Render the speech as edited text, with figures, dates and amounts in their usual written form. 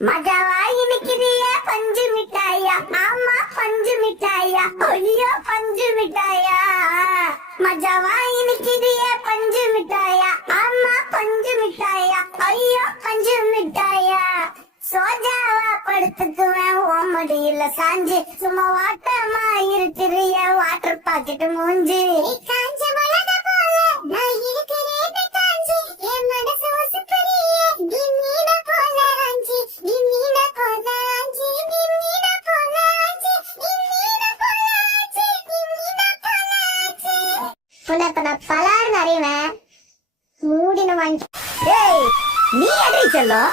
மஜாவாய் நிக்கிறிய பஞ்சு மிட்டாயா, ஆமா பஞ்சு மிட்டாயா, ஐயோ பஞ்சு மிட்டாயா. மஜாவாய் நிக்கிறிய பஞ்சு மிட்டாயா, ஆமா பஞ்சு மிட்டாயா, ஐயோ பஞ்சு மிட்டாயா. சோஜாவா படுத்துக்குவேன் ஓமடியில சாஞ்சு, சும்மா வாட்டமா இருக்கிறிய வாட்டர் பாக்கெட் மூஞ்சி. காஞ்ச மிளகா போல நான் இருக்கிறேன் காஞ்சி, என் மனசு உசுப்பறியே கிண்ணீட போல ஆஞ்சி, கிண்ணீட போல ஆஞ்சி, கிண்ணீட போல ஆஞ்சி, கிண்ணீட போல ஆஞ்சி, கிண்ணீட போல ஆஞ்சி. புனப்பன பலார் நிறைவேன் மூடின வாங்கி. ஏய் நீ எதிரி செல்லும்.